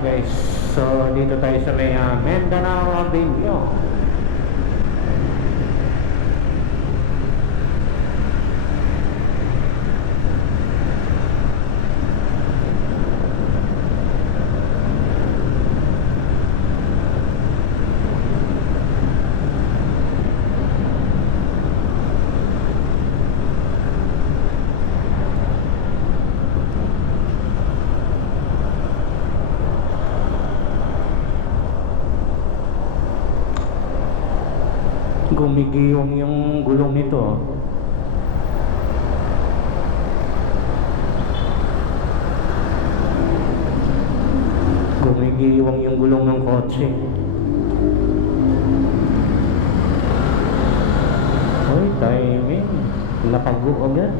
guys. So dito tayo sa may Mindanao Avenue. Gumigiwang yung gulong nito. Gumigiwang yung gulong ng kotse. Hoy, timing. Napago agad.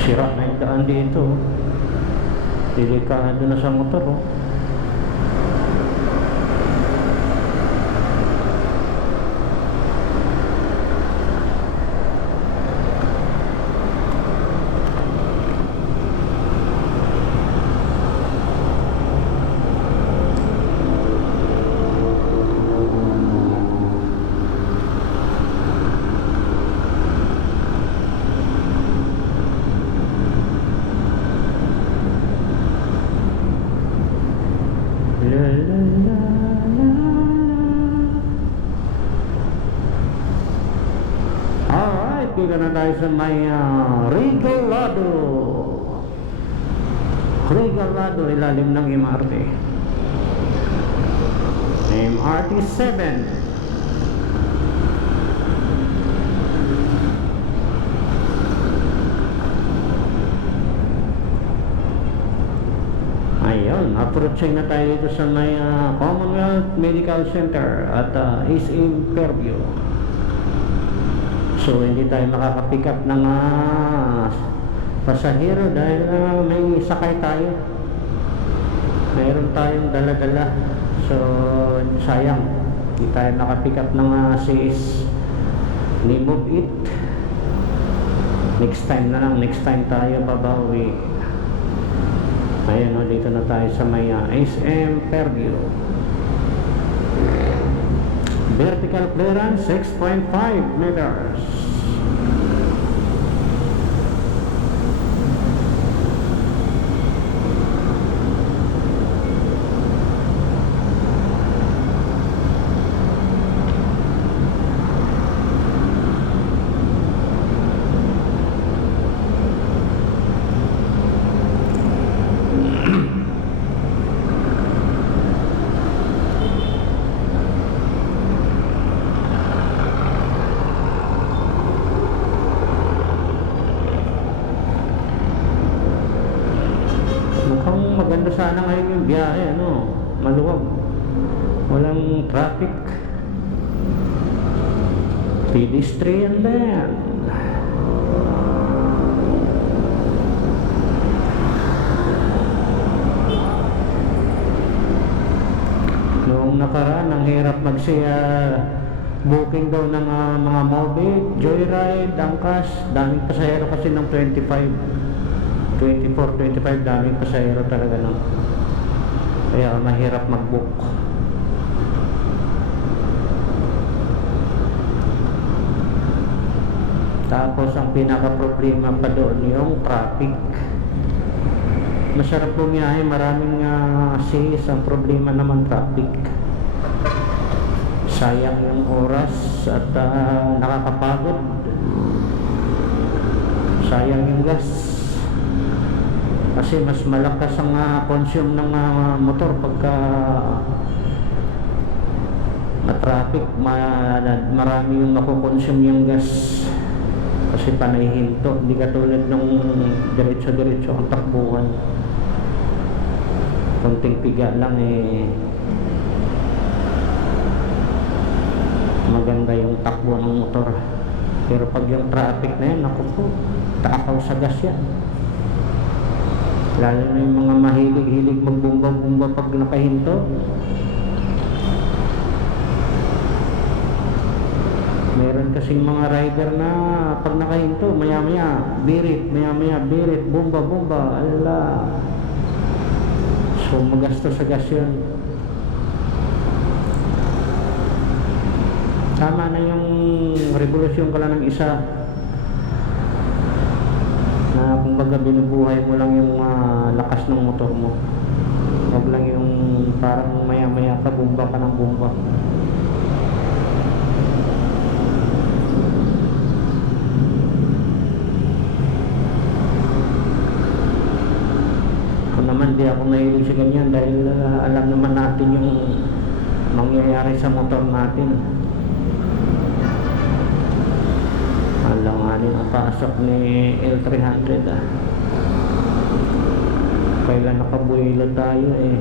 Sira na yung daan dito. Delikado na sa motor, oh. Alright, dito na tayo sa may Regalado. Regalado, ilalim ng MRT. MRT 7. Ayun, approaching na tayo dito sa may Commonwealth Medical Center at SM Fairview. So hindi tayo makaka-pick up ng pasahero dahil may sakay tayo. Mayroon tayong dala-dala. So sayang, hindi tayo naka-pick up ng CS. Remove it. Next time na lang, next time tayo babawi. Ayan o, dito na tayo sa may SM Fairview. Vertical clearance 6.5 meters. Maganda sana ngayon yung biyahe, ano, maluwag, walang traffic, pedestrian din. Noong nakaraan, ang hirap booking daw ng mga Mobit, Joyride, Angkas, daming pasahero kasi ng 24, 25, daming pasahero talaga, no? Kaya mahirap mag-book. Tapos ang pinaka-problema pa doon yung traffic. Masarap bumiyahe, maraming sis, ang problema naman traffic. Sayang yung oras at nakakapagod. Sayang yung gas. Kasi mas malakas ang consume ng motor pagka na-traffic, marami yung nakukonsume yung gas. Kasi panay hinto, hindi katulad ng diretso-diretso ang takbuhan. Konting piga lang maganda yung takbo ng motor. Pero pag yung traffic na yan, naku po, takaw sa gas yan. Lalo na yung mga mahilig-hilig magbumba-bumba pag nakahinto. Meron kasing mga rider na pag nakahinto, maya-maya birit, bumba-bumba. Ala, So magastos sa gas yun. Tama na yung revolusyon ka lang ng isa, na kumbaga binubuhay mo lang yung lakas ng motor mo. Huwag lang yung parang maya maya ka bumba ka ng bumba. Ako naman di ako nahilig sa ganyan dahil alam naman natin yung mangyayari sa motor natin. Alanganin ang pasok ni L300 Kailan nakabuelo tayo eh.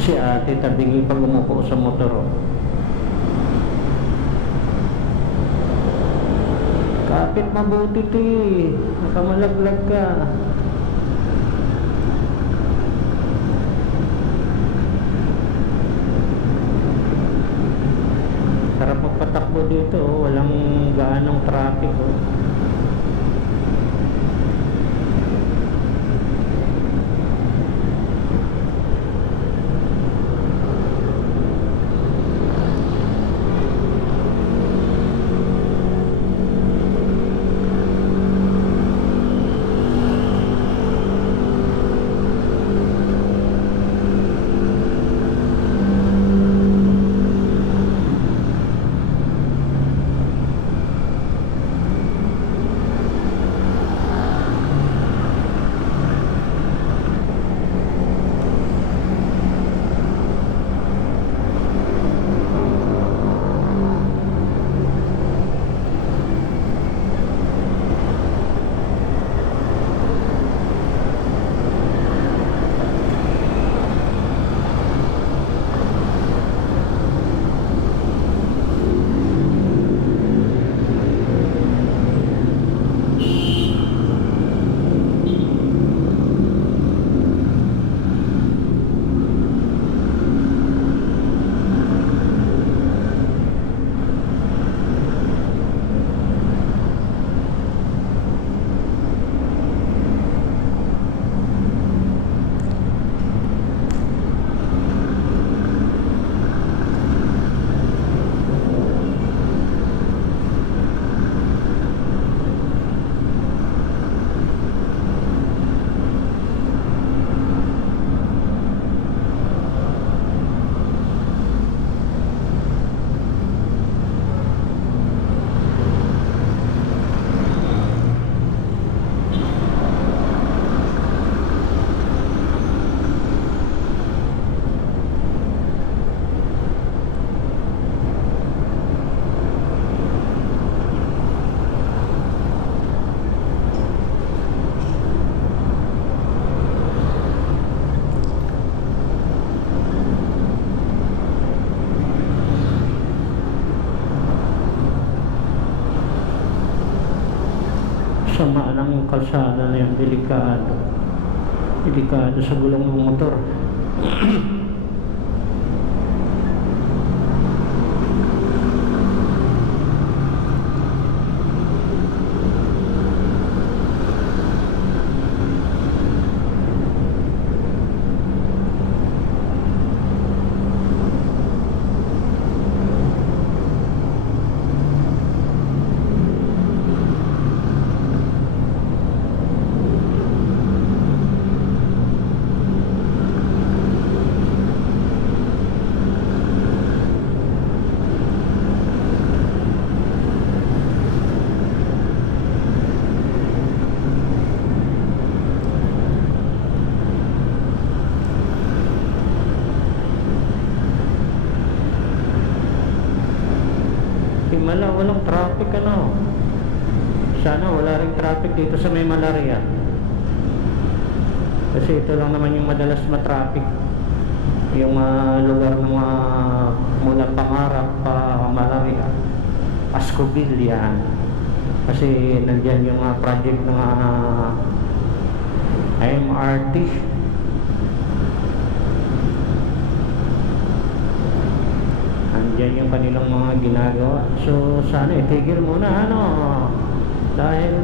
Si ate tabingi pag umupo sa motor. Kapit mabuti ti, nakamalaglag ka. Sarap magpatakbo dito, walang gaanong traffic. Sama lang yung kalsada na yun, delikado sa gulong ng motor. Himala, walang traffic ano. Sana wala ring traffic dito sa may Malaria. Kasi ito lang naman yung madalas matraffic. yung lugar ng mula Pangarap pa Malaria, Ascobil yan. Kasi nandyan yung project ng MRT. Andyan yung kanilang mga ginagawa. So sana itigil muna dahil